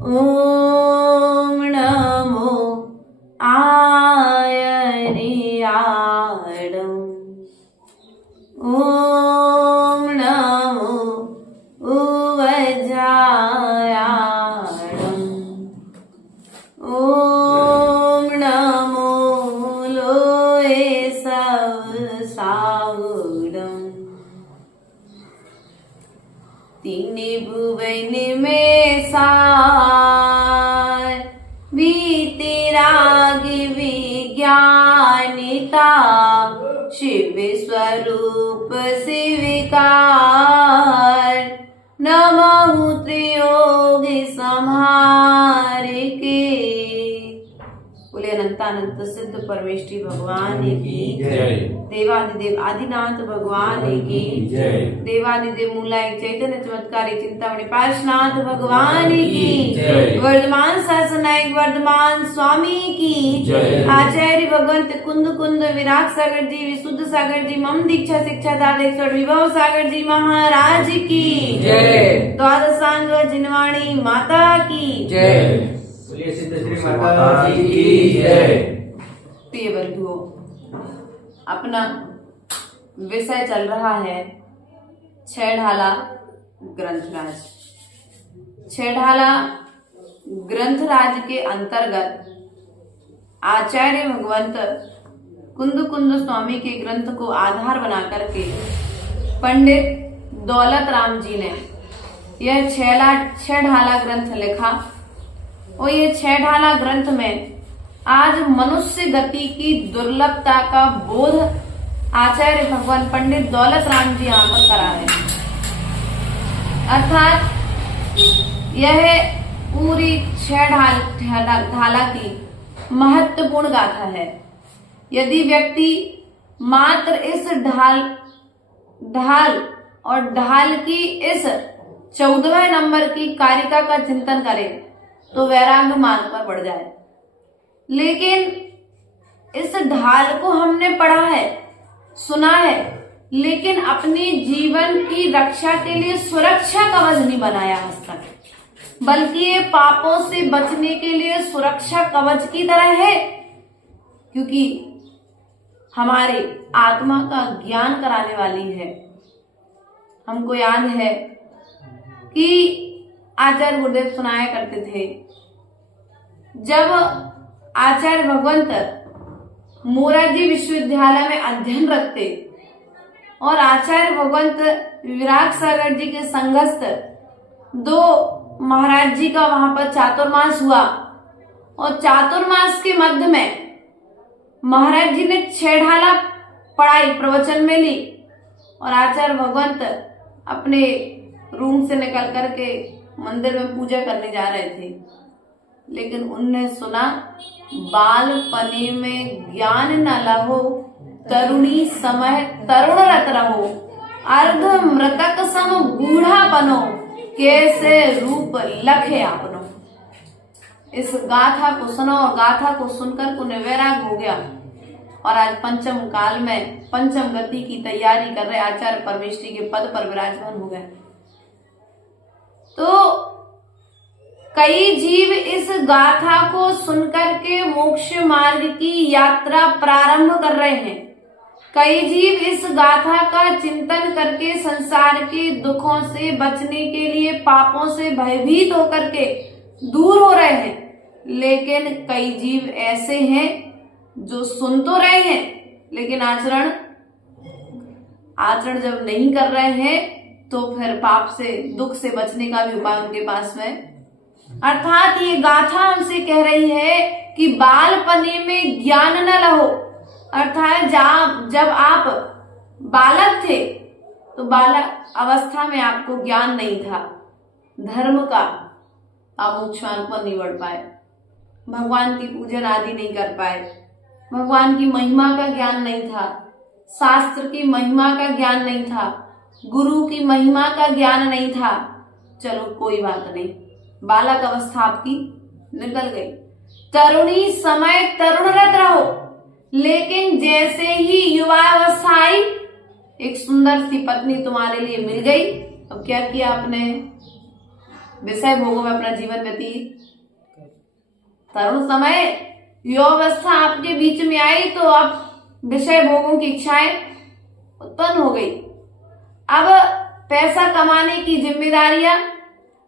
ओम नमो आयर्याडं ओम नमो उवजायाडं ओम नमो लोये सवसावडं तीने भुवन में सार वीतराग विज्ञानिता शिव स्वरूप शिविकार नमः त्रियोग संहार के। बोले अनंतानंत सिद्ध परमेष्ठी भगवान की जय। देवादिदेव आदिनाथ भगवान की जय। देवादिदेव मूलाय चैतन्य चमत्कारी चिंतामणि पार्श्वनाथ भगवान की जय। वर्धमान शासनायक वर्धमान स्वामी की जय। आचार्य भगवंत कुंद कुंद विराग सागर जी विशुद्ध सागर जी मम दीक्षा शिक्षा दादेश्वर विभव सागर जी महाराज की जय। द्वादशांग जिनवाणी माता की जय। सिद्धेश्वरी माता जी की जय। प्रिय बंधुओं, अपना विषय चल रहा है छेढ़ाला ग्रंथराज। छेढ़ाला ग्रंथराज के अंतर्गत आचार्य भगवंत कुंद कुंद स्वामी के ग्रंथ को आधार बना करके पंडित दौलत राम जी ने यह छेढ़ाला ग्रंथ लिखा। और ये छेढ़ाला ग्रंथ में आज मनुष्य गति की दुर्लभता का बोध आचार्य भगवान पंडित दौलत राम जी यहाँ पर करा रहे हैं। अर्थात यह पूरी छेढ़ाला की महत्वपूर्ण गाथा है। यदि व्यक्ति मात्र इस ढाल की इस 14वें नंबर की कारिका का चिंतन करे तो वैराग्य मार्ग पर बढ़ जाए। लेकिन इस ढाल को हमने पढ़ा है, सुना है, लेकिन अपने जीवन की रक्षा के लिए सुरक्षा कवच नहीं बनाया आज तक, बल्कि ये पापों से बचने के लिए सुरक्षा कवच की तरह है। क्योंकि हमारे आत्मा का ज्ञान कराने वाली है। हमको याद है कि आचार्य गुरुदेव सुनाया करते थे, जब आचार्य भगवंत मोरारजी विश्वविद्यालय में अध्ययन रखते और आचार्य भगवंत विराग सागर जी के संगस्त 2 महाराज जी का वहां पर चातुर्मास हुआ और चातुर्मास के मध्य में महाराज जी ने छेढ़ाला पढ़ाई प्रवचन में ली और आचार्य भगवंत अपने रूम से निकल करके मंदिर में पूजा करने जा रहे थे। लेकिन उनने सुना, बालपने में ज्ञान न लहो तरुणी समय तरुण रत रहो अर्ध मृतक सम बूढ़ा बनो कैसे रूप लखे आपनो। इस गाथा को सुनो और गाथा को सुनकर उन्हें वैराग हो गया और आज पंचम काल में पंचम गति की तैयारी कर रहे आचार्य परमेष्ठी के पद पर विराजमान हो गए। तो कई जीव इस गाथा को सुनकर के मोक्ष मार्ग की यात्रा प्रारंभ कर रहे हैं। कई जीव इस गाथा का चिंतन करके संसार के दुखों से बचने के लिए पापों से भयभीत होकर के दूर हो रहे हैं। लेकिन कई जीव ऐसे हैं जो सुन तो रहे हैं लेकिन आचरण जब नहीं कर रहे हैं तो फिर पाप से दुख से बचने का भी उपाय उनके पास में। अर्थात ये गाथा हमसे कह रही है कि बालपने में ज्ञान न लहो। अर्थात जब आप बालक थे तो बालक अवस्था में आपको ज्ञान नहीं था धर्म का, आप मोक्ष मार्ग पर नहीं बढ़ पाए, भगवान की पूजन आदि नहीं कर पाए, भगवान की महिमा का ज्ञान नहीं था, शास्त्र की महिमा का ज्ञान नहीं था, गुरु की महिमा का ज्ञान नहीं था। चलो कोई बात नहीं, बालक अवस्था आपकी निकल गई। तरुणी समय तरुणरत रहो। लेकिन जैसे ही युवा अवस्था आई, एक सुंदर सी पत्नी तुम्हारे लिए मिल गई, अब क्या किया आपने? विषय भोगों में अपना जीवन व्यतीत। तरुण समय युवावस्था आपके बीच में आई तो अब विषय भोगों की इच्छाएं उत्पन्न हो गई। अब पैसा कमाने की जिम्मेदारियां,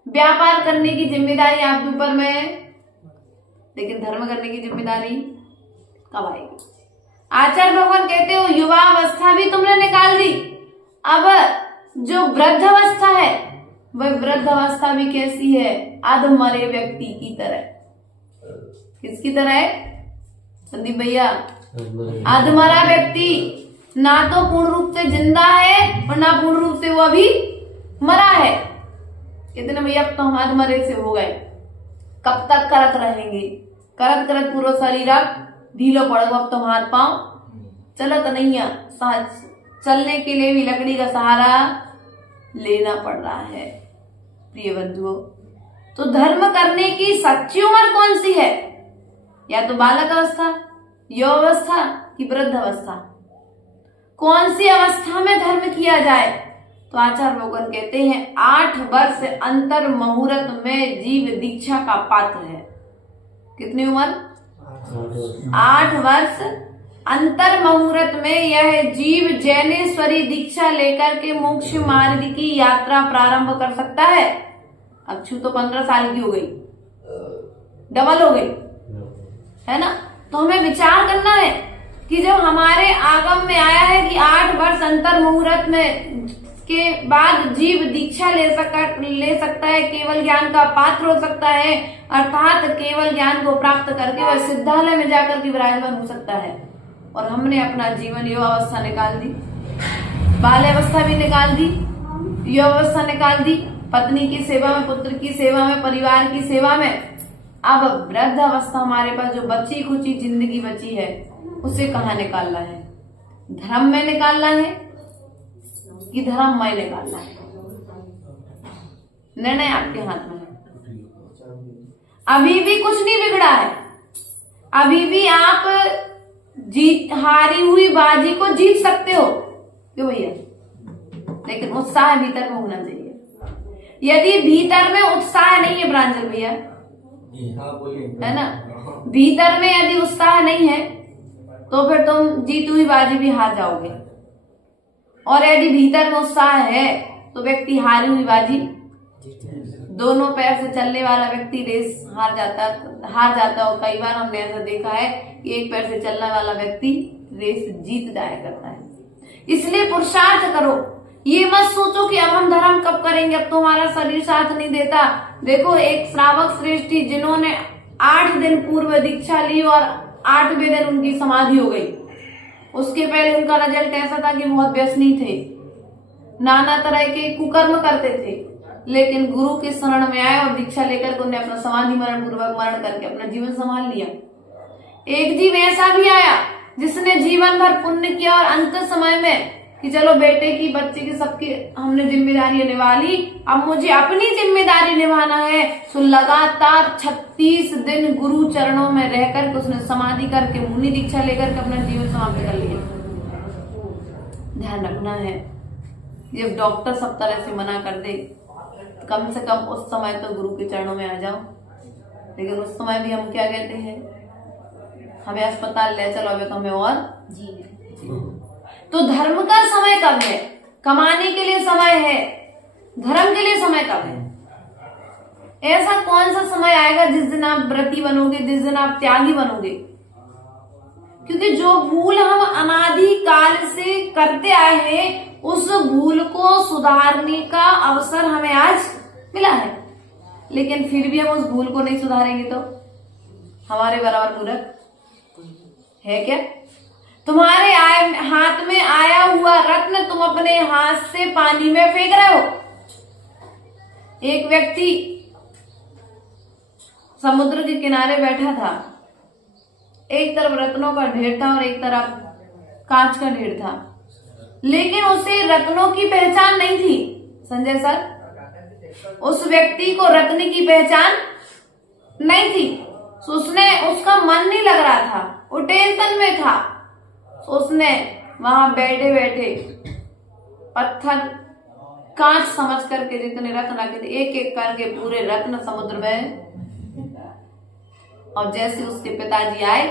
व्यापार करने की जिम्मेदारी आपके ऊपर में है, लेकिन धर्म करने की जिम्मेदारी कब आएगी? आचार्य भगवान कहते हो युवा अवस्था भी तुमने निकाल दी, अब जो वृद्ध अवस्था है वह वृद्ध अवस्था भी कैसी है? अधमरे व्यक्ति की तरह। किसकी तरह है संदीप भैया? अधमरा व्यक्ति, ना तो पूर्ण रूप से जिंदा है और ना पूर्ण रूप से वो अभी मरा है। कितने भैया अब तो हम अधमरे से हो गए, कब तक करत रहेंगे? करत करत पूरा शरीर ढीलो पड़ गो, अब तो हाथ पांव चलत नहीं है, चलने के लिए भी लकड़ी का सहारा लेना पड़ रहा है। प्रिय बंधुओं, तो धर्म करने की सच्ची उम्र कौन सी है? या तो बालक अवस्था, यौवस्था की वृद्ध अवस्था? कौन सी अवस्था में धर्म किया जाए? तो आचार्य भगवान कहते हैं 8 वर्ष अंतर मुहूर्त में जीव दीक्षा का पात्र है। कितनी उम्र? 8 वर्ष अंतर मुहूर्त में यह जीव जैनेश्वरी दीक्षा लेकर के मोक्ष मार्ग की यात्रा प्रारंभ कर सकता है। अब छू तो 15 साल की हो गई, डबल हो गई है ना? तो हमें विचार करना है कि जब हमारे आगम में आया है कि 8 वर्ष अंतर मुहूर्त में के बाद जीव दीक्षा ले सकता है, केवल ज्ञान का पात्र हो सकता है, अर्थात केवल ज्ञान को प्राप्त करके वह सिद्धालय में जाकर के विराजमान हो सकता है। और हमने अपना जीवन युवावस्था निकाल दी, बाल्यावस्था भी निकाल दी, युवावस्था निकाल दी, पत्नी की सेवा में, पुत्र की सेवा में, परिवार की सेवा में। अब वृद्ध अवस्था हमारे पास जो बची खुची जिंदगी बची है उसे कहाँ निकालना है? धर्म में निकालना है कि धर्म में निकालना है? निर्णय आपके हाथ में है। अभी भी कुछ नहीं बिगड़ा है, अभी भी आप हारी हुई बाजी को जीत सकते हो। क्यों भैया? लेकिन उत्साह भीतर में होना चाहिए। यदि भीतर में उत्साह नहीं है प्रांजल भैया, है ना, भीतर में यदि उत्साह नहीं है तो फिर तुम जीती हुई बाजी भी हार जाओगे। और यदि भीतर में उत्साह है तो व्यक्ति हारी हुई बाजी, दोनों पैर से चलने वाला व्यक्ति रेस हार जाता। और कई बार हमने ऐसा देखा है कि एक पैर से चलने वाला व्यक्ति रेस जीत जाया करता है। इसलिए पुरुषार्थ करो, ये मत सोचो कि अब हम धर्म कब करेंगे, अब तो हमारा शरीर साथ नहीं देता। देखो एक श्रावक श्रेष्ठी जिन्होंने 8 दिन पूर्व दीक्षा ली और 8वें दिन उनकी समाधि हो गई। उसके पहले उनका रिजल्ट ऐसा था कि बहुत व्यसनी थे, नाना तरह के कुकर्म करते थे, लेकिन गुरु के शरण में आए और दीक्षा लेकर के उन्हें अपना समाधि मरण पूर्वक मरण करके अपना जीवन संभाल लिया। एक जीव ऐसा भी आया जिसने जीवन भर पुण्य किया और अंत समय में कि चलो बेटे की, बच्चे की, सबकी हमने जिम्मेदारी निभा ली, अब मुझे अपनी जिम्मेदारी निभाना है। तो लगातार 36 दिन गुरु चरणों में रहकर उसने समाधि करके मुनि दीक्षा लेकर के अपना जीवन समाप्त कर लिया। ध्यान रखना है, जब डॉक्टर सब तरह से मना कर दे, कम से कम उस समय तो गुरु के चरणों में आ जाओ। लेकिन उस समय भी हम क्या कहते हैं, हमें अस्पताल ले चलो, अभी तो हमें और जी। तो धर्म का समय कब है? कमाने के लिए समय है, धर्म के लिए समय कब है? ऐसा कौन सा समय आएगा जिस दिन आप व्रती बनोगे, जिस दिन आप त्यागी बनोगे? क्योंकि जो भूल हम अनादि काल से करते आए हैं, उस भूल को सुधारने का अवसर हमें आज मिला है। लेकिन फिर भी हम उस भूल को नहीं सुधारेंगे तो हमारे बराबर मूर्ख है क्या? तुम्हारे हाथ में आया हुआ रत्न तुम अपने हाथ से पानी में फेंक रहे हो। एक व्यक्ति समुद्र के किनारे बैठा था, एक तरफ रत्नों का ढेर था और एक तरफ कांच का ढेर था, लेकिन उसे रत्नों की पहचान नहीं थी। संजय सर, उस व्यक्ति को रत्न की पहचान नहीं थी, तो उसका मन नहीं लग रहा था, वो टेंशन में था। तो उसने वहां बैठे बैठे पत्थर कांच समझ करके जितने रत्न रखे थे एक एक करके पूरे रत्न समुद्र में। और जैसे उसके पिताजी आए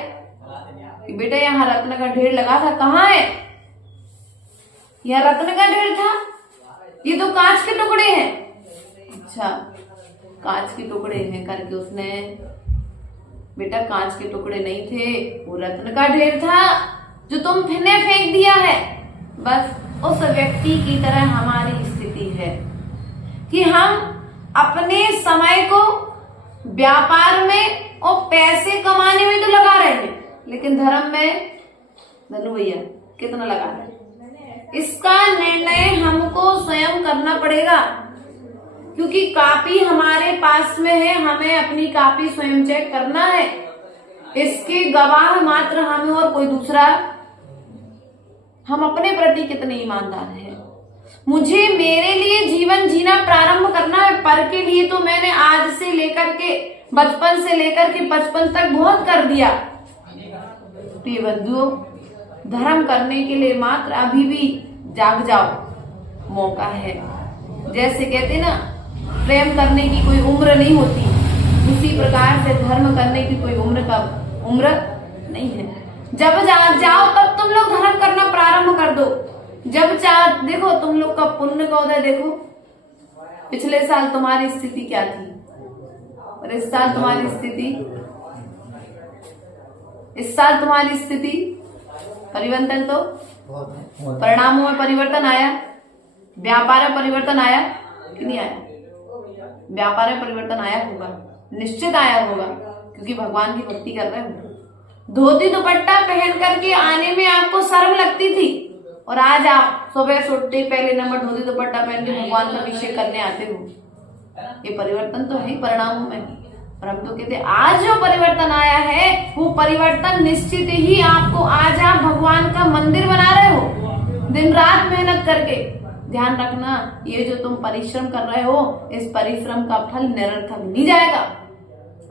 कि बेटा यहाँ रत्न का ढेर लगा था, कहाँ है? यह रत्न का ढेर था, ये तो कांच के टुकड़े हैं। अच्छा, कांच के टुकड़े हैं करके उसने, बेटा कांच के टुकड़े नहीं थे, वो रत्न का ढेर था जो तुमने फेंक दिया है। बस उस व्यक्ति की तरह हमारी स्थिति है कि हम अपने समय को व्यापार में और पैसे कमाने में तो लगा रहे हैं, लेकिन धर्म में धनु भैया कितना लगा रहे हैं, इसका निर्णय हमको स्वयं करना पड़ेगा। क्योंकि कॉपी हमारे पास में है, हमें अपनी कॉपी स्वयं चेक करना है। इसके गवाह मात्र हमें और कोई दूसरा। हम अपने प्रति कितने ईमानदार हैं। मुझे मेरे लिए जीवन जीना प्रारंभ करना है, पर के लिए तो मैंने आज से लेकर के बचपन से लेकर के 55 तक बहुत कर दिया। प्रिय बंधुओं, धर्म करने के लिए मात्र अभी भी जाग जाओ, मौका है। जैसे कहते ना, प्रेम करने की कोई उम्र नहीं होती, उसी प्रकार से धर्म करने की कोई उम्र नहीं है। जब जाओ तब तुम लोग धर्म करना प्रारंभ कर दो। जब चाह देखो तुम लोग का पुण्य का उदय देखो, पिछले साल तुम्हारी स्थिति क्या थी और इस साल तुम्हारी स्थिति परिवर्तन, तो परिणामों में परिवर्तन आया, व्यापार में परिवर्तन आया कि नहीं आया? व्यापार में परिवर्तन आया होगा, निश्चित आया होगा, क्योंकि भगवान की भक्ति कर रहे हो। धोती दुपट्टा पहन करके आने में आपको शर्म लगती थी, और आज आप सुबह से उठते पहले नंबर धोती दुपट्टा पहन के भगवान का अभिषेक करने आते हो। ये परिवर्तन तो है ही परिणामों में। और हम तो कहते आज जो परिवर्तन आया है वो परिवर्तन निश्चित ही आपको, आज आप भगवान का मंदिर बना रहे हो दिन रात मेहनत करके। ध्यान रखना, ये जो तुम परिश्रम कर रहे हो, इस परिश्रम का फल निरर्थक नहीं जाएगा।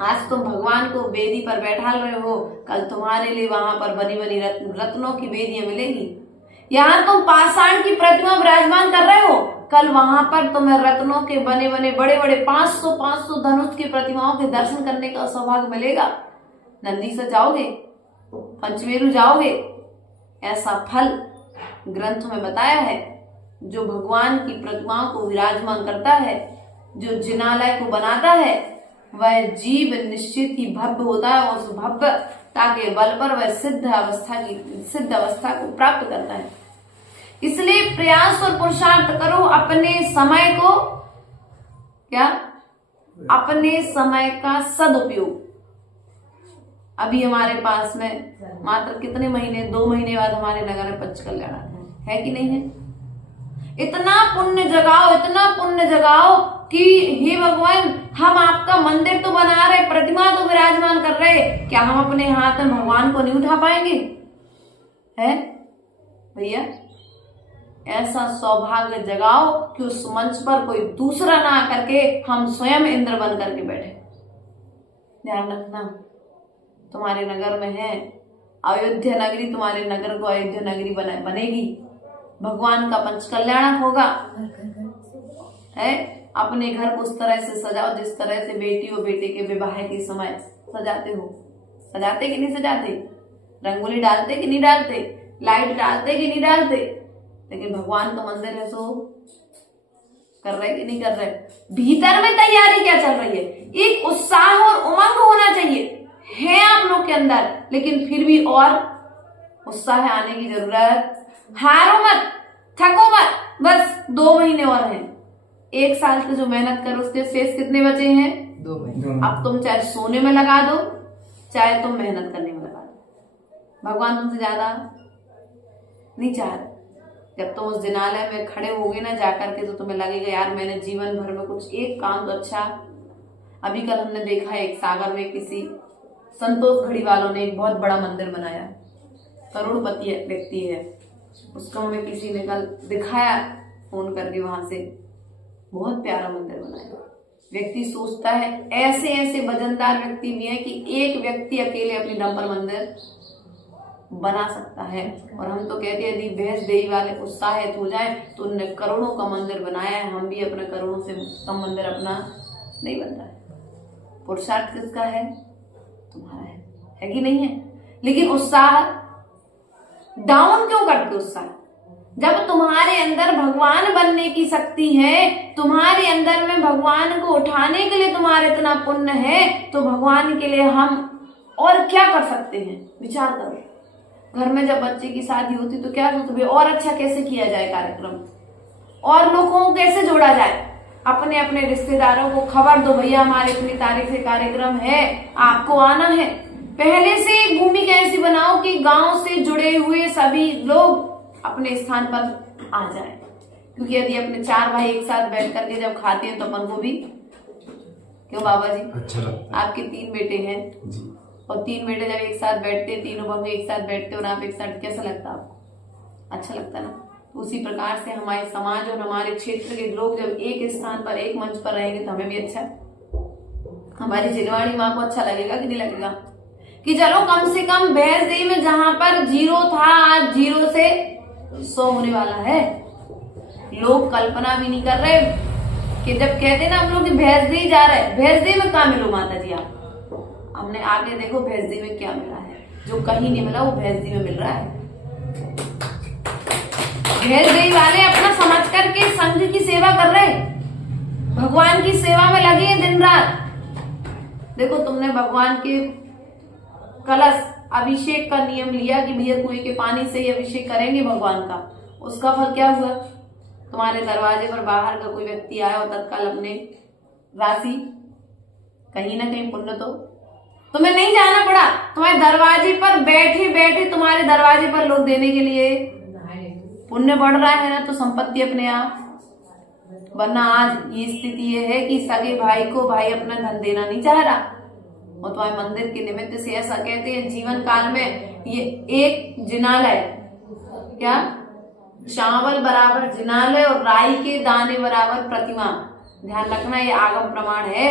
आज तुम भगवान को वेदी पर बैठा रहे हो, कल तुम्हारे लिए वहां पर बनी बनी रत्नों की वेदियां मिलेगी। यहाँ तुम पाषाण की प्रतिमा विराजमान कर रहे हो, कल वहां पर तुम्हें रत्नों के बने बने बड़े बड़े 500 धनुष की प्रतिमाओं के दर्शन करने का सौभाग्य मिलेगा। नंदी से जाओगे, पंचमेरु जाओगे, ऐसा फल ग्रंथों में बताया है। जो भगवान की प्रतिमाओं को विराजमान करता है, जो जिनालय को बनाता है, वह जीव निश्चित ही भव्य होता है। उस भव्यता के बल पर वह सिद्ध अवस्था को प्राप्त करता है। इसलिए प्रयास और पुरुषार्थ करो, अपने समय को अपने समय का सदुपयोग। अभी हमारे पास में मात्र कितने महीने, 2 महीने बाद हमारे नगर में पंच कल्याण है कि नहीं है? इतना पुण्य जगाओ कि हे भगवान, हम आपका मंदिर तो बना रहे, प्रतिमा तो विराजमान कर रहे, क्या हम अपने हाथ में भगवान को नहीं उठा पाएंगे? है भैया, ऐसा सौभाग्य जगाओ कि उस मंच पर कोई दूसरा ना आकर के हम स्वयं इंद्र बन करके बैठे। ध्यान रखना, तुम्हारे नगर में है अयोध्या नगरी, तुम्हारे नगर को अयोध्या नगरी बनेगी। भगवान का पंच कल्याण होगा। है, अपने घर को उस तरह से सजाओ जिस तरह से बेटी और बेटे के विवाह के समय सजाते हो। सजाते कि नहीं सजाते? रंगोली डालते कि नहीं डालते? लाइट डालते कि नहीं डालते? लेकिन भगवान का मंदिर है, सो कर रहे कि नहीं कर रहे? भीतर में तैयारी क्या चल रही है? एक उत्साह और उमंग होना चाहिए है आप लोग के अंदर, लेकिन फिर भी और उत्साह आने की जरूरत। हारो मत, थको मत, बस 2 महीने और हैं। 1 साल से जो मेहनत करो उसके शेष कितने बचे हैं? 2 महीने। अब तुम चाहे सोने में लगा दो, चाहे तुम मेहनत करने में लगा दो, भगवान तुमसे ज्यादा नहीं चाह रहे। जब तुम उस जिनालय में खड़े होगे ना जाकर के, तो तुम्हें लगेगा यार मैंने जीवन भर में कुछ एक काम तो अच्छा। अभी कल हमने देखा है एक सागर में किसी संतोष घड़ी वालों ने एक बहुत बड़ा मंदिर बनाया, करोड़पति व्यक्ति है, उसको हमें किसी ने कल दिखाया फोन करके, वहां से बहुत प्यारा मंदिर बनाया। व्यक्ति सोचता है, ऐसे ऐसे वजनदार व्यक्ति भी है कि एक व्यक्ति अकेले अपनी डंपर मंदिर बना सकता है। और हम तो कहते हैं यदि भैंस देवी वाले उत्साहित हो जाए तो उनने करोड़ों का मंदिर बनाया है, हम भी अपने करोड़ों से कम मंदिर अपना नहीं बन रहा है। पुरुषार्थ किसका है? तुम्हारा है कि नहीं है? लेकिन उत्साह डाउन क्यों करते? उत्साह जब तुम्हारे अंदर भगवान बनने की शक्ति है, तुम्हारे अंदर में भगवान को उठाने के लिए तुम्हारे इतना पुण्य है, तो भगवान के लिए हम और क्या कर सकते हैं? विचार करो। घर में जब बच्चे की शादी होती तो क्या सोचते, और अच्छा कैसे किया जाए कार्यक्रम, और लोगों को कैसे जोड़ा जाए, अपने अपने रिश्तेदारों को खबर दो, भैया हमारे इतनी तारीख से कार्यक्रम है, आपको आना है। पहले से एक भूमिका ऐसी बनाओ कि गांव से जुड़े हुए सभी लोग अपने स्थान पर आ जाए। क्योंकि यदि अपने 4 भाई एक साथ बैठ करके जब खाते हैं तो अपन को भी, क्यों बाबा जी, अच्छा लगता है। आपके 3 बेटे हैं जी, और 3 बेटे जब एक साथ बैठते, तीनों बहू एक साथ बैठते और आप एक साथ, कैसा लगता है आपको? अच्छा लगता ना। तो उसी प्रकार से हमारे समाज और हमारे क्षेत्र के लोग जब एक स्थान पर, एक मंच पर रहेंगे तो हमें भी अच्छा, हमारी जिलवाड़ी माँ को अच्छा लगेगा कि नहीं लगेगा? कि चलो कम से कम भैंस देवी में जहां पर 0 था, आज 0 से 100 होने वाला है। लोग कल्पना भी नहीं कर रहे कि जब कहते ना हम लोग कि भैंस देवी जा रहे हैं, भैंस देवी में क्या मिलो माता जी आप? हमने आगे देखो भैंस देवी में क्या मिला है, जो कहीं नहीं मिला वो भैंस देवी में मिल रहा है। भैंस देवी वाले अपना समझ करके संघ की सेवा कर रहे, भगवान की सेवा में लगे हैं दिन रात। देखो तुमने भगवान के कलश अभिषेक का नियम लिया कि भैया कुएं के पानी से ही अभिषेक करेंगे भगवान का, उसका फल क्या हुआ? तुम्हारे दरवाजे पर बाहर का कोई व्यक्ति आया और तत्काल अपने राशि, कहीं ना कहीं पुण्य तो तुम्हें नहीं जाना पड़ा, तुम्हारे दरवाजे पर बैठे बैठे तुम्हारे दरवाजे पर लोग देने के लिए पुण्य बढ़ रहा है ना, तो संपत्ति अपने आप। वरना आज ये स्थिति ये है कि सगे भाई को भाई अपना धन देना नहीं चाह रहा, और तुम्हारे मंदिर के निमित्त से ऐसा कहते हैं जीवन काल में ये एक जिनालय, क्या चावल बराबर जिनालय और राई के दाने बराबर प्रतिमा। ध्यान रखना ये आगम प्रमाण है।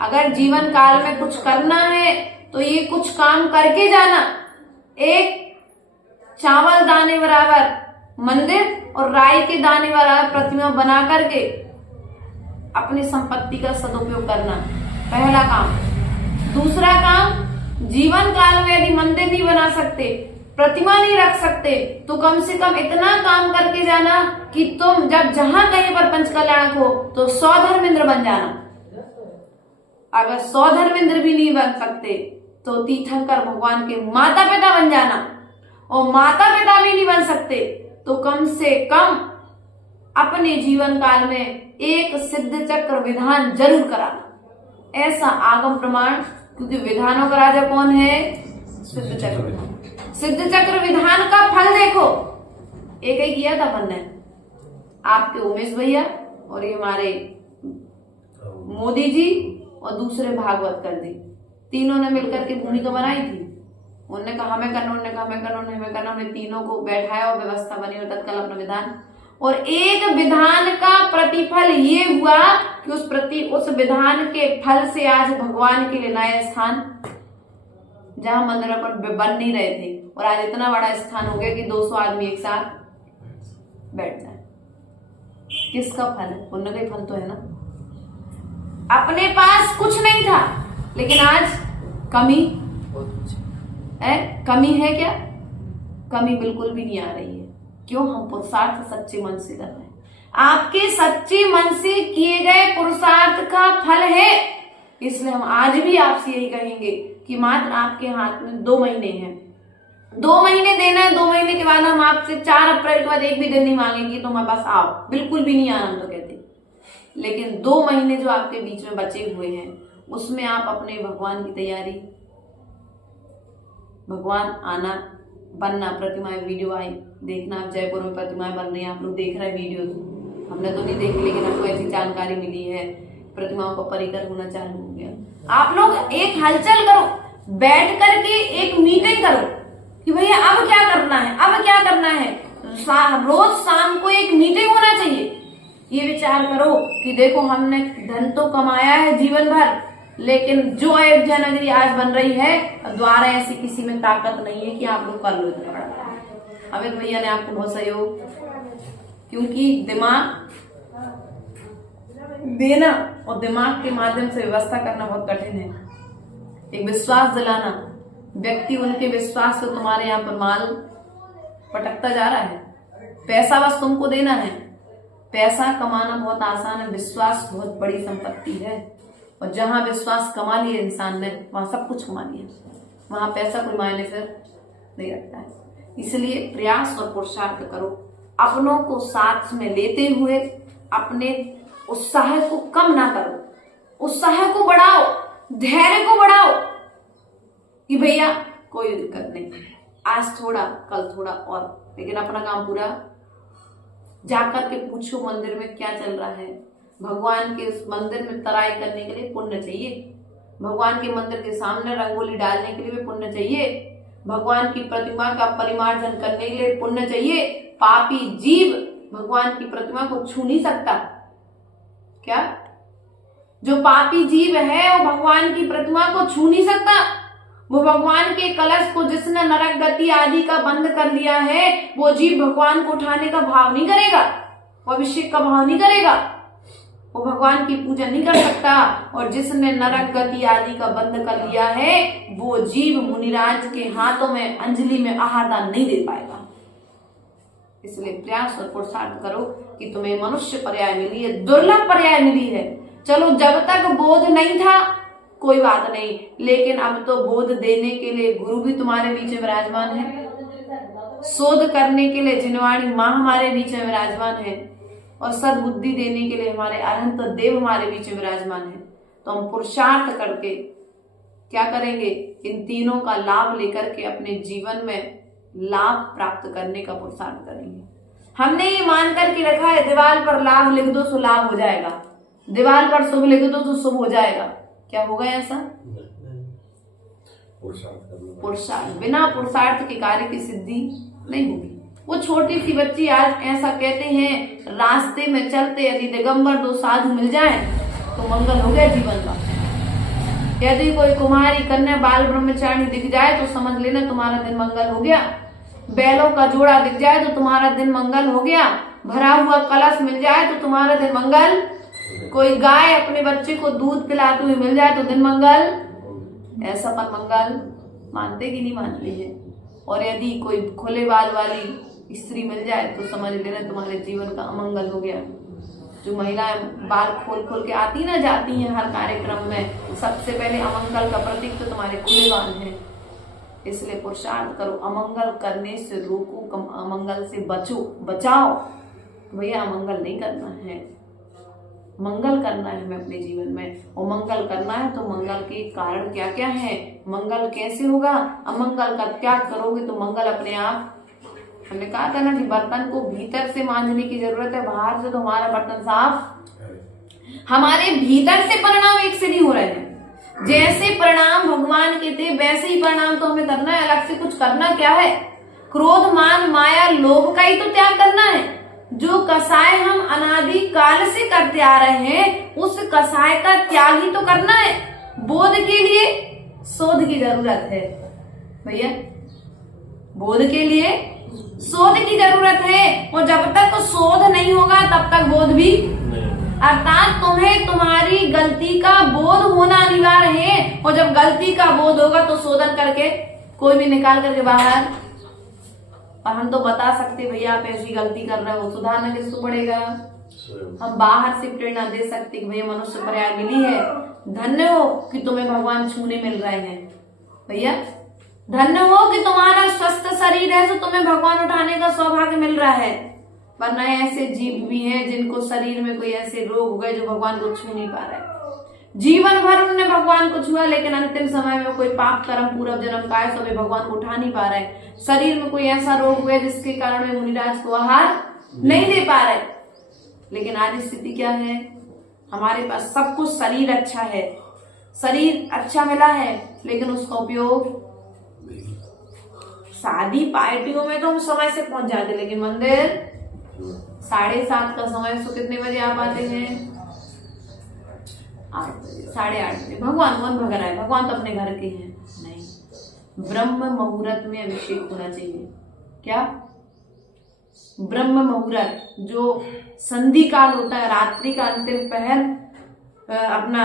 अगर जीवन काल में कुछ करना है तो ये कुछ काम करके जाना। एक चावल दाने बराबर मंदिर और राई के दाने बराबर प्रतिमा बना करके अपनी संपत्ति का सदुपयोग करना, पहला काम। दूसरा काम, जीवन काल में यदि मंदिर नहीं बना सकते, प्रतिमा नहीं रख सकते, तो कम से कम इतना काम करके जाना कि तुम जब जहां कहीं पर पंचकल्याणक हो तो 100 धर्मेंद्र बन जाना। अगर 100 धर्मेंद्र भी नहीं बन सकते तो तीर्थंकर भगवान के माता पिता बन जाना, और माता पिता भी नहीं बन सकते तो कम से कम अपने जीवन काल में एक सिद्ध चक्र विधान जरूर कराना। ऐसा आगम प्रमाण, क्योंकि विधानों का राजा कौन है? सिद्ध चक्र विधान। सिद्ध चक्र विधान का फल देखो, एक ही किया था अपन ने, आपके उमेश भैया और ये हमारे मोदी जी और दूसरे भागवत कर दी, तीनों ने मिलकर के भूमिका बनाई थी। उन्होंने कहा हमें करना, उन्होंने कहा हमें करना, हमें करना, हमने तीनों को बैठाया और व्यवस्था बनी और तत्काल अपना विधान, और एक विधान का प्रतिफल ये हुआ कि उस विधान के फल से आज भगवान के लिए नया स्थान, जहां मंदिर पर बन नहीं रहे थे, और आज इतना बड़ा स्थान हो गया कि 200 आदमी एक साथ बैठ जाए। किसका फल है? पुण्य का ही फल तो है ना। अपने पास कुछ नहीं था, लेकिन आज कमी है। कमी है क्या? कमी बिल्कुल भी नहीं आ रही है। क्यों? हम पुरुषार्थ सच्चे मन से कर रहे हैं। आपके सच्चे मन से किए गए पुरुषार्थ का फल है। इसलिए हम आज भी आपसे यही कहेंगे कि मात्र आपके हाथ में 2 महीने हैं, 2 महीने देना है। 2 महीने के बाद हम आपसे 4 अप्रैल के बाद एक भी दिन नहीं मांगेंगे तो हमारे पास आओ, बिल्कुल भी नहीं आना हम तो कहते। लेकिन 2 महीने जो आपके बीच में बचे हुए हैं उसमें आप अपने भगवान की तैयारी, भगवान आना, बनना, प्रतिमाएं, वीडियो आई देखना। आप जयपुर में प्रतिमाएं बन रही हैं, आप लोग देख रहे हैं वीडियो, हमने तो नहीं देखी, लेकिन हमको ऐसी जानकारी मिली है। प्रतिमाओं का परिकर होना चालू हो गया। आप लोग एक हलचल करो, बैठ करके एक मीटिंग करो कि भैया अब क्या करना है, अब क्या करना है। रोज शाम को एक मीटिंग होना चाहिए। ये विचार करो कि देखो हमने धन तो कमाया है जीवन भर, लेकिन जो अयोध्या नगरी आज बन रही है, द्वारा ऐसी किसी में ताकत नहीं है कि आप लोग कर लो इतना बड़ा। अमित भैया ने आपको बहुत सहयोग, क्योंकि दिमाग देना और दिमाग के माध्यम से व्यवस्था करना बहुत कठिन है। एक विश्वास दिलाना, व्यक्ति उनके विश्वास से तुम्हारे यहाँ पर माल पटकता जा रहा है। पैसा बस तुमको देना है। पैसा कमाना बहुत आसान है, विश्वास बहुत बड़ी संपत्ति है। और जहां विश्वास कमा लिया इंसान ने, वहां सब कुछ कमा लिया। वहां पैसा कोई मायने फिर नहीं रखता है। इसलिए प्रयास और पुरुषार्थ करो, अपनों को साथ में लेते हुए अपने उत्साह को कम ना करो, उत्साह को बढ़ाओ, धैर्य को बढ़ाओ कि भैया कोई दिक्कत नहीं, आज थोड़ा कल थोड़ा और, लेकिन अपना काम पूरा। जाकर के पूछो मंदिर में क्या चल रहा है। भगवान के उस मंदिर में तराई करने के लिए पुण्य चाहिए, भगवान के मंदिर के सामने रंगोली डालने के लिए भी पुण्य चाहिए, भगवान की प्रतिमा का परिमार्जन करने के लिए पुण्य चाहिए। पापी जीव भगवान की प्रतिमा को छू नहीं सकता। क्या? जो पापी जीव है वो भगवान की प्रतिमा को छू नहीं सकता। वो भगवान के कलश को जिसने नरक गति आदि का बंद कर लिया है, वो जीव भगवान को उठाने का भाव नहीं करेगा, वो अभिषेक का भाव नहीं करेगा, वो भगवान की पूजा नहीं कर सकता। और जिसने नरक गति आदि का बंद कर लिया है, वो जीव मुनिराज के हाथों में अंजलि में आहारदान नहीं दे पाएगा। इसलिए प्रयास और पुरुषार्थ करो कि तुम्हें मनुष्य पर्याय मिली है, दुर्लभ पर्याय मिली है। चलो जब तक बोध नहीं था कोई बात नहीं, लेकिन अब तो बोध देने के लिए गुरु भी तुम्हारे बीच में विराजमान है, शोध करने के लिए जिनवाणी माँ हमारे बीच में विराजमान है, और सद्बुद्धि देने के लिए हमारे अरहंत देव हमारे बीच में विराजमान है। तो हम पुरुषार्थ करके क्या करेंगे? इन तीनों का लाभ लेकर के अपने जीवन में लाभ प्राप्त करने का पुरुषार्थ करेंगे। हमने ये मान करके रखा है दीवार पर लाभ लिख दो तो लाभ हो जाएगा, दीवार पर शुभ लिख दो तो शुभ हो जाएगा। क्या होगा ऐसा? पुरुषार्थ, बिना पुरुषार्थ के कार्य की सिद्धि नहीं होगी। वो छोटी सी बच्ची आज ऐसा कहते हैं, रास्ते में चलते यदि दिगंबर दो साधु मिल जाए तो मंगल हो गया जीवन का। यदि कोई कुमारी कन्या बाल ब्रह्मचारी दिख जाए तो समझ लेना तुम्हारा दिन मंगल हो गया। बैलों का जोड़ा दिख जाए तो तुम्हारा दिन मंगल हो गया। भरा हुआ कलश मिल जाए तो तुम्हारा दिन मंगल। कोई गाय अपने बच्चे को दूध पिलाते हुए मिल जाए तो दिन मंगल। ऐसा पर मंगल मानते कि नहीं मानते हैं? और यदि कोई खुले बाल वाली स्त्री मिल जाए तो समझ लेना तुम्हारे जीवन का अमंगल हो गया। जो महिलाएं बाल खोल खोल के आती ना जाती हैं हर कार्यक्रम में, सबसे पहले अमंगल का प्रतीक तो तुम्हारे खुले बाल हैं। इसलिए पुरुषार्थ करो, अमंगल करने से रोको, अमंगल से बचाओ। भैया अमंगल नहीं करना है, मंगल करना है हमें अपने जीवन में। और मंगल करना है तो मंगल के कारण क्या क्या है, मंगल कैसे होगा? अमंगल का त्याग करोगे तो मंगल अपने आप। हमने कहा था ना कि बर्तन को भीतर से मांजने की जरूरत है, बाहर से तो हमारा बर्तन साफ। हमारे भीतर से परिणाम एक से नहीं हो रहे हैं। जैसे परिणाम भगवान के थे वैसे ही परिणाम तो हमें करना है, अलग से कुछ करना क्या है? क्रोध मान माया लोभ का ही तो त्याग करना है। जो कसाय हम अनादि काल से करते आ रहे हैं, उस कसाय का त्याग ही तो करना है। बोध के लिए शोध की जरूरत है भैया, बोध के लिए शोध की जरूरत है। और जब तक शोध नहीं होगा तब तक बोध भी, अर्थात तुम्हें तुम्हारी गलती का बोध होना अनिवार्य है। और जब गलती का बोध होगा तो शोधन करके कोई भी निकाल करके बाहर, और हम तो बता सकते भैया आप ऐसी गलती कर रहे हो, सुधारना किसको पड़ेगा? हम बाहर से प्रेरणा दे सकते कि भैया मनुष्य पर्याय मिली है, धन्य हो कि तुम्हें भगवान छूने मिल रहे हैं। भैया धन्य हो कि तुम्हारा स्वस्थ शरीर है तो तुम्हें भगवान उठाने का सौभाग्य मिल रहा है। वरना ऐसे जीव भी हैं जिनको शरीर में कोई ऐसे रोग हो गए जो भगवान को छू नहीं पा रहे। जीवन भर उन्होंने भगवान को छुआ, लेकिन अंतिम समय में कोई पाप कर्म पूर्व जन्म का है तो वे भगवान को उठा नहीं पा रहे। शरीर में कोई ऐसा रोग हुआ जिसके कारण वे मुनिराज को आहार नहीं दे पा रहे। लेकिन आज स्थिति क्या है? हमारे पास सब कुछ, शरीर अच्छा है, शरीर अच्छा मिला है, लेकिन उसका उपयोग शादी पार्टियों में तो हम समय से पहुंच जाते, लेकिन मंदिर 7:30 का समय तो कितने बजे आ पाते हैं? 8 बजे 8:30 बजे भगवान कौन भग रहा है, भगवान तो अपने घर के हैं। नहीं, ब्रह्म मुहूर्त में अभिषेक होना चाहिए। क्या? ब्रह्म मुहूर्त, जो संधि काल होता है, रात्रि का अंतिम पहर, अपना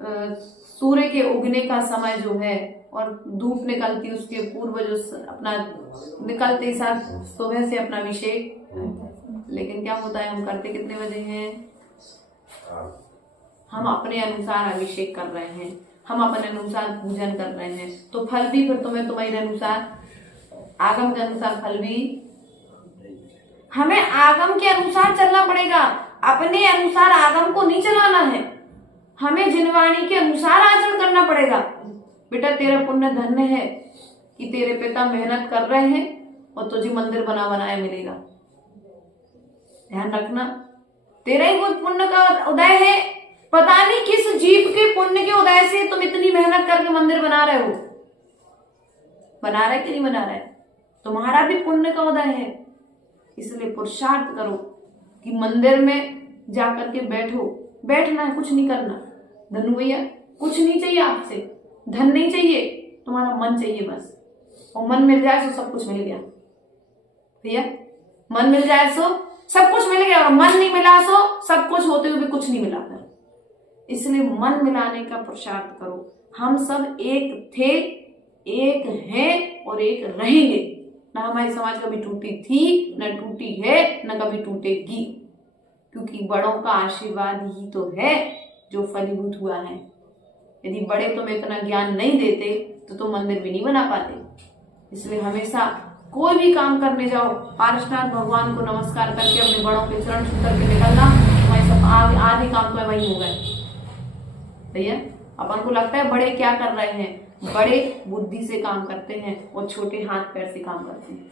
सूर्य के उगने का समय जो है और धूप निकलती उसके पूर्व जो अपना निकलते ही साथ सुबह से अपना अभिषेक। लेकिन क्या होता है, हम करते कितने बजे हैं? हम अपने अनुसार अभिषेक कर रहे हैं, हम अपने अनुसार पूजन कर रहे हैं, तो फल भी फिर तुम्हें तुम्हारे अनुसार, आगम के अनुसार फल भी। हमें आगम के अनुसार चलना पड़ेगा, अपने अनुसार आगम को नहीं चलाना है। हमें जिनवाणी के अनुसार आचरण करना पड़ेगा। बेटा तेरा पुण्य धन्य है कि तेरे पिता मेहनत कर रहे हैं और तुझे मंदिर बना बनाया मिलेगा। ध्यान रखना, तेरा ही वो पुण्य का उदय है। पता नहीं किस जीव के पुण्य के उदय से तुम इतनी मेहनत करके मंदिर बना रहे हो। बना रहे कि नहीं बना रहे? तुम्हारा भी पुण्य का उदय है। इसलिए पुरुषार्थ करो कि मंदिर में जाकर के बैठो। बैठना है, कुछ नहीं करना। धनु भैया कुछ नहीं चाहिए आपसे, धन नहीं चाहिए, तुम्हारा मन चाहिए बस। और मन मिल जाए तो सब कुछ मिल गया भैया। मन मिल जाए तो सब कुछ मिल गया, और मन नहीं मिला तो सब कुछ होते हुए भी कुछ नहीं मिला फिर। इसलिए मन मिलाने का पुरुषार्थ करो। हम सब एक थे, एक हैं और एक रहेंगे। ना हमारी समाज कभी टूटी थी, न टूटी है, न कभी टूटेगी, क्योंकि बड़ों का आशीर्वाद ही तो है जो फलीभूत हुआ है। यदि बड़े तुम्हें इतना ज्ञान नहीं देते तो तुम मंदिर भी नहीं बना पाते। इसलिए हमेशा कोई भी काम करने जाओ, पार्श्वनाथ भगवान को नमस्कार करके अपने बड़ों के चरण छू करके निकलना। तुम्हारे सब आधे काम तो वही हो गए भैया। अपन को लगता है बड़े क्या कर रहे हैं, बड़े बुद्धि से काम करते हैं और छोटे हाथ पैर से काम करते हैं,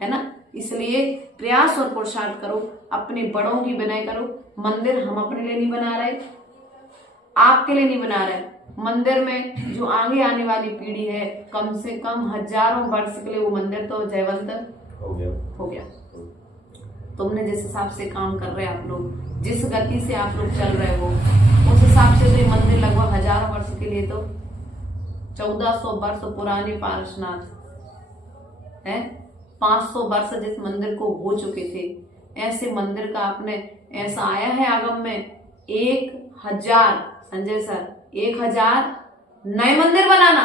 है ना। इसलिए प्रयास और पुरुषार्थ करो, अपने बड़ों की विनय करो। मंदिर हम अपने लिए नहीं बना रहे, आपके लिए नहीं बना रहे। मंदिर में जो आगे आने वाली पीढ़ी है, कम से कम हजारों वर्ष के लिए वो मंदिर तो जयवंत हो गया। तुमने जिस हिसाब से काम कर रहे आप लोग, जिस गति से आप लोग चल रहे हो, उस हिसाब से तो ये मंदिर लगभग हजारों वर्ष के लिए तो 1400 वर्ष पुराने पार्श्वनाथ है। 500 वर्ष जिस मंदिर को हो चुके थे, ऐसे मंदिर का आपने ऐसा आया है आगम में 1000, संजय सर 1000 नए मंदिर बनाना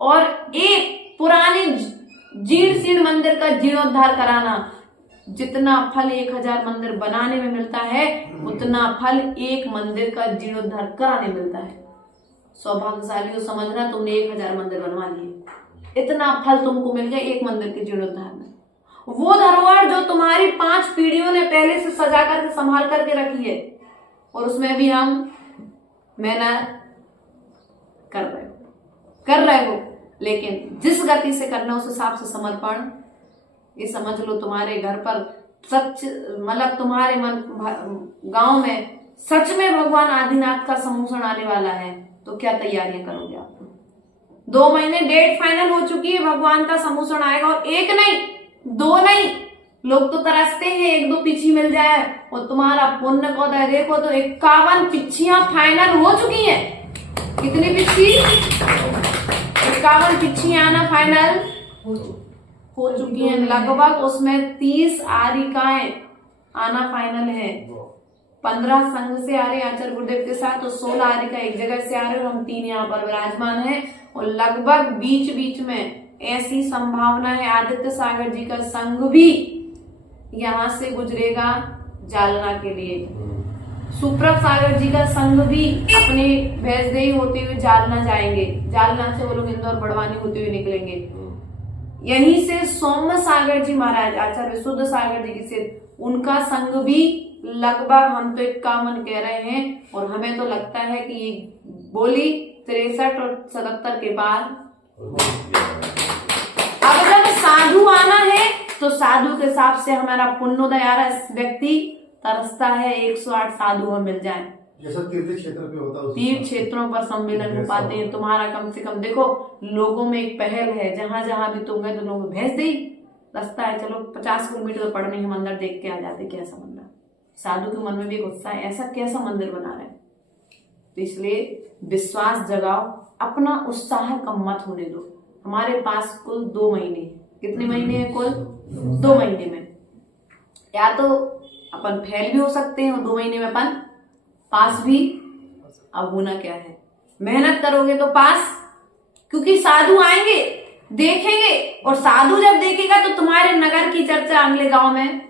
और एक पुराने जीर्ण शीर्ण मंदिर का जीर्णोद्धार कराना। जितना फल 1000 मंदिर बनाने में मिलता है, उतना फल एक मंदिर का जीर्णोद्धार कराने मिलता है। सौभाग्यशाली हो समझना, तुमने 1000 मंदिर बनवा लिए, इतना फल तुमको मिल गया एक मंदिर के जीर्णोद्धार में। वो धरोहर जो तुम्हारी 5 पीढ़ियों ने पहले से सजा करके संभाल करके रखी है, और उसमें भी हम मेहनत कर रहे हो, लेकिन जिस गति से करना उस हिसाब से समर्पण। ये समझ लो तुम्हारे घर पर सच, मतलब तुम्हारे मन गांव में सच में भगवान आदिनाथ का समूषण आने वाला है, तो क्या तैयारियां करोगे आप? 2 महीने डेट फाइनल हो चुकी है, भगवान का समूषण आएगा, और 1 नहीं 2 नहीं, लोग तो तरसते हैं 1-2 पिच्छी मिल जाए, और तुम्हारा पुण्य को देखो तो 51 पिच्छियां फाइनल हो चुकी हैं। कितनी पिच्छी? 51 पिच्छियां आना फाइनल हो चुकी हैं लगभग। उसमें 30 आरिकाएं आना फाइनल है। 15 संघ से आ रहे आचार्य गुरुदेव के साथ, तो 16 आरिका एक जगह से आ रहे, और हम 3 यहाँ पर विराजमान हैं। और लगभग बीच बीच में ऐसी संभावना है आदित्य सागर जी का संघ भी यहाँ से गुजरेगा जालना के लिए। सुप्रभ सागर जी का संघ भी अपने भैंसदेही होते हुए जालना जाएंगे। जालना से वो लोग इंदौर बड़वानी होते हुए निकलेंगे। यहीं से सौम्य सागर जी महाराज आचार्य विशुद्ध सागर जी से उनका संघ भी लगभग, हम तो 51 कह रहे हैं, और हमें तो लगता है कि ये बोली 63 और 77 के पार। अब जब साधु आना है तो साधु के हिसाब से हमारा पुण्योदय आ रहा है। व्यक्ति तरसता है 108 साधु हम मिल जाए, जैसा तीर्थ क्षेत्र पे होता है, तीर्थ क्षेत्रों पर सम्मेलन हो पाते हैं। तुम्हारा कम से कम देखो, लोगों में एक पहल है, जहां जहां भी तुम गए तो लोग भेज दी रास्ता है, चलो 50 किलोमीटर तो पढ़ने हम अंदर देख के आ जाते, कैसा मंदिर। साधु के मन में भी गुस्सा है, ऐसा कैसा मंदिर बना रहे हैं, तो इसलिए विश्वास जगाओ, अपना उत्साह कम मत होने दो। हमारे पास कुल 2 महीने, कितने महीने हैं कुल? 2 महीने में या तो अपन फेल भी हो सकते हैं और 2 महीने में अपन पास भी। अब होना क्या है, मेहनत करोगे तो पास, क्योंकि साधु आएंगे देखेंगे, और साधु जब देखेगा तो तुम्हारे नगर की चर्चा अगले गांव में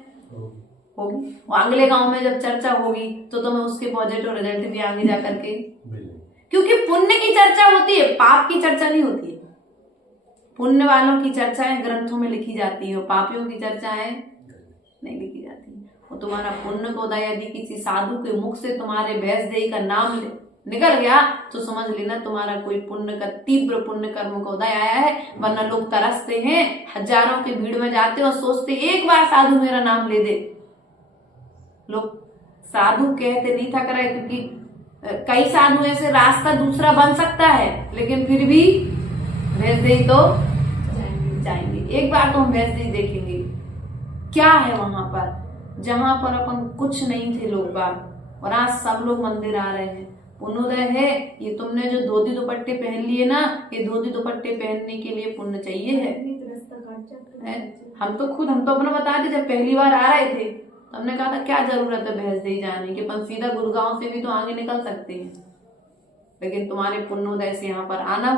होगी, और अगले गांव में जब चर्चा होगी तो तुम्हें उसके पॉजिटिव रिजल्ट भी आगे जाकर के, क्योंकि पुण्य की चर्चा होती है, पाप की चर्चा नहीं होती है। पुण्य वालों की चर्चाएं ग्रंथों में लिखी जाती है और पापियों की चर्चाएं नहीं लिखी जाती। और तुम्हारा पुण्य को यदि किसी साधु के मुख से तुम्हारे भैंसदेही का नाम निकल गया तो समझ लेना तुम्हारा कोई पुण्य का, तीव्र पुण्य कर्म का उदय आया है। वरना लोग तरसते हैं, हजारों की भीड़ में जाते और सोचते एक बार साधु मेरा नाम ले दे। लोग साधु कहते नहीं था करे, क्योंकि कई साधु ऐसे रास्ता दूसरा बन सकता है, लेकिन फिर भी भैंसदेही तो जाएंगे। एक बार तो हम भैंसदेही देखेंगे क्या है वहां पर, जहां पर अपन कुछ नहीं थे लोग बाग, और आज सब लोग मंदिर आ रहे हैं। पुण्योदय है ये, तुमने जो धोती दुपट्टे पहन लिए ना, ये धोती दुपट्टे पहनने के लिए पुण्य चाहिए है। हम तो अपना बताते, जब पहली बार आ रहे थे तो हमने कहा था क्या जरूरत है भैंसदेही जाने की, अपन सीधा गुड़गांव से भी तो आगे निकल सकते हैं। लेकिन तुम्हारे पुण्योदय से यहाँ पर आना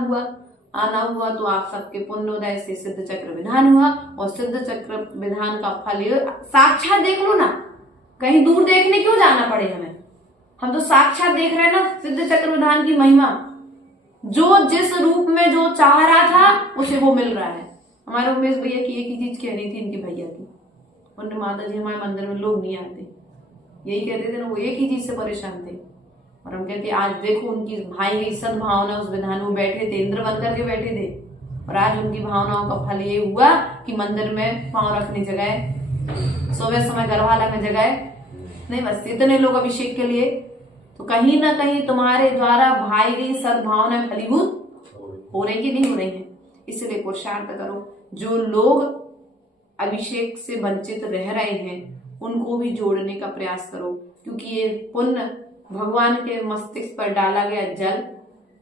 हुआ तो आप सबके पुण्योदय से सिद्ध चक्र विधान हुआ, और सिद्ध चक्र विधान का फल साक्षात देख लो ना, कहीं दूर देखने क्यों जाना पड़े हमें, हम तो साक्षात देख रहे हैं ना सिद्ध चक्र विधान की महिमा। जो जिस रूप में जो चाह रहा था उसे वो मिल रहा है। हमारे उमेश भैया की एक ही चीज कहनी थी, इनकी भैया की, उन्होंने माता जी हमारे मंदिर में लोग नहीं आते, यही कहते थे ना, वो एक ही चीज से परेशान थे। और हम कहते आज देखो उनकी भाई की सद्भावना उस विधान में बैठे थे, इंद्र बन करके बैठे थे, और आज उनकी भावनाओं का फल ये हुआ कि मंदिर में पांव रखने जगह, सुबह समय गरवाला में जगह नहीं, बस इतने लोग अभिषेक के लिए। तो कहीं ना कहीं तुम्हारे द्वारा भाई की सद्भावना फलीभूत हो रही कि नहीं हो रही है। इसलिए पुरुषार्थ करो, जो लोग अभिषेक से वंचित रह रहे हैं उनको भी जोड़ने का प्रयास करो, क्योंकि ये पुण्य भगवान के मस्तिष्क पर डाला गया जल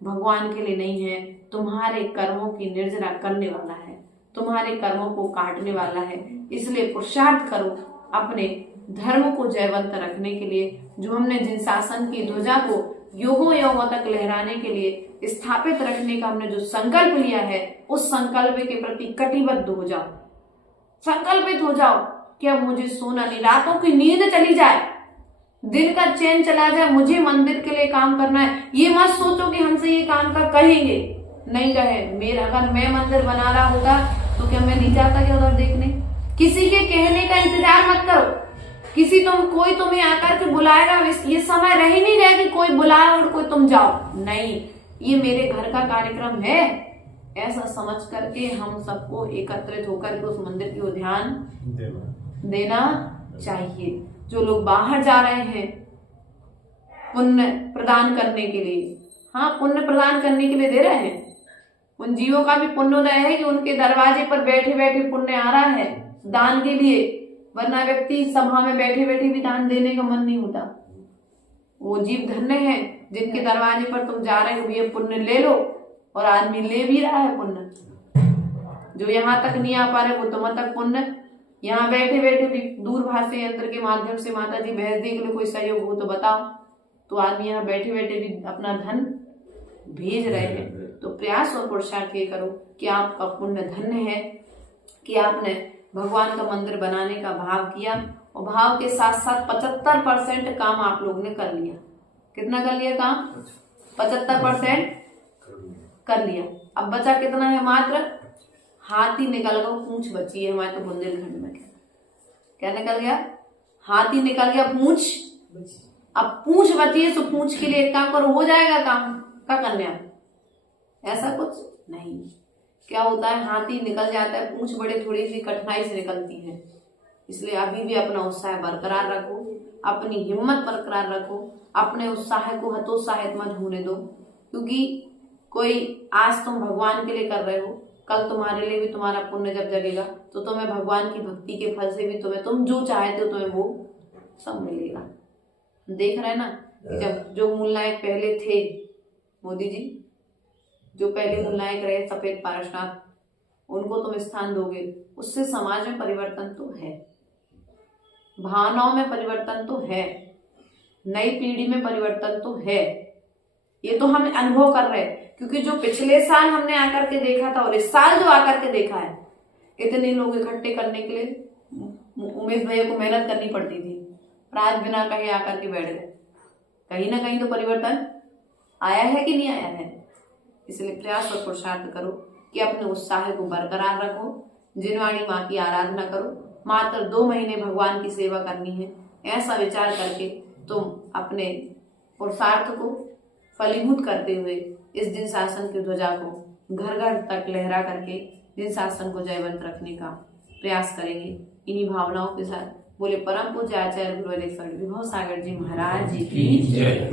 भगवान के लिए नहीं है, तुम्हारे कर्मों की निर्जरा करने वाला है, तुम्हारे कर्मों को काटने वाला है। इसलिए पुरुषार्थ करो अपने धर्म को जयवंत रखने के लिए, जो हमने जिन शासन की ध्वजा को युगों युगों तक लहराने के लिए स्थापित रखने का हमने जो संकल्प लिया है, उस संकल्प के प्रति कटिबद्ध हो जाओ, संकल्पित हो जाओ कि अब मुझे सोना नहीं, रातों की नींद चली जाए, दिन का चैन चला जाए, मुझे मंदिर के लिए काम करना है। ये मत सोचो कि हमसे ये काम का कहेंगे, नहीं कहे। मेरा अगर मैं मंदिर बना रहा होता तो क्या मैं नहीं जाता क्या उधर देखने? किसी के कहने का इंतजार मत करो, कोई तुम्हें आकर के बुलाएगा। ये समय रह ही नहीं गया कि कोई बुलाए और कोई तुम जाओ, नहीं, ये मेरे घर का कार्यक्रम है, ऐसा समझ करके हम सबको एकत्रित होकर के उस मंदिर की ओर ध्यान देना चाहिए। जो लोग बाहर जा रहे हैं पुण्य प्रदान करने के लिए, हाँ पुण्य प्रदान करने के लिए दे रहे हैं, उन जीवों का भी पुण्योदय है कि उनके दरवाजे पर बैठे बैठे पुण्य आ रहा है दान के लिए। वरना व्यक्ति सभा में बैठे बैठे भी दान देने का मन नहीं होता। वो जीव धन्य है जिनके दरवाजे पर तुम जा रहे हो, ये पुण्य ले लो, और आदमी ले भी रहा है पुण्य। जो यहाँ तक नहीं आ पा रहे वो तुम तक पुण्य, यहाँ बैठे बैठे भी दूरभाष यंत्र के माध्यम से माता जी भैंसदेही के लिए कोई सहयोग हो तो बताओ, तो आदमी यहाँ बैठे बैठे भी अपना धन भेज रहे हैं। तो प्रयास और पुरुषार्थ ये करो कि आपका पुण्य धन्य है कि आपने भगवान का मंदिर बनाने का भाव किया, और भाव के साथ साथ 75% काम आप लोग ने कर लिया। कितना कर लिया काम? 75% कर लिया। अब बचा कितना है? मात्र हाथी निकल गया, पूंछ बची है हमारे तो बुंदेलखंड में। क्या निकल गया? हाथी निकल गया, पूंछ। अब पूंछ बची है तो पूंछ के लिए एक काम करो, हो जाएगा काम। क्या करने आप? ऐसा कुछ नहीं। क्या होता है, हाथी निकल जाता है, पूंछ बड़े थोड़ी सी कठिनाई से निकलती है। इसलिए अभी भी अपना उत्साह बरकरार रखो, अपनी हिम्मत बरकरार रखो, अपने उत्साह को हतोत्साहित मत होने दो, क्योंकि कोई आज तुम भगवान के लिए कर रहे हो, कल तुम्हारे लिए भी तुम्हारा पुण्य जब जगेगा तो तुम्हें भगवान की भक्ति के फल से भी तुम जो चाहते हो तुम्हें वो सब मिलेगा। देख रहे हैं ना, कि जब जो मूल नायक पहले थे मोदी जी, जो पहले मूल नायक रहे सफेद पारसनाथ, उनको तुम स्थान दोगे, उससे समाज में परिवर्तन तो है, भावनाओं में परिवर्तन तो है, नई पीढ़ी में परिवर्तन तो है। ये तो हम अनुभव कर रहे हैं, क्योंकि जो पिछले साल हमने आकर के देखा था और इस साल जो आकर के देखा है, इतने लोग इकट्ठे करने के लिए उमेश भैया को मेहनत करनी पड़ती थी, पर आज बिना कहे आकर के बैठ गए। कहीं ना कहीं तो परिवर्तन आया है कि नहीं आया है। इसलिए प्रयास और पुरुषार्थ करो कि अपने उत्साह को बरकरार रखो, जिनवाणी माँ की आराधना करो, मात्र 2 महीने भगवान की सेवा करनी है, ऐसा विचार करके तुम अपने पुरुषार्थ को फलीभूत करते हुए इस जिन शासन की ध्वजा को घर घर तक लहरा करके जिन शासन को जयवंत रखने का प्रयास करेंगे। इन्हीं भावनाओं के साथ बोले परम पूज्य आचार्य गुरुदेव विभव सागर जी महाराज जी की जय।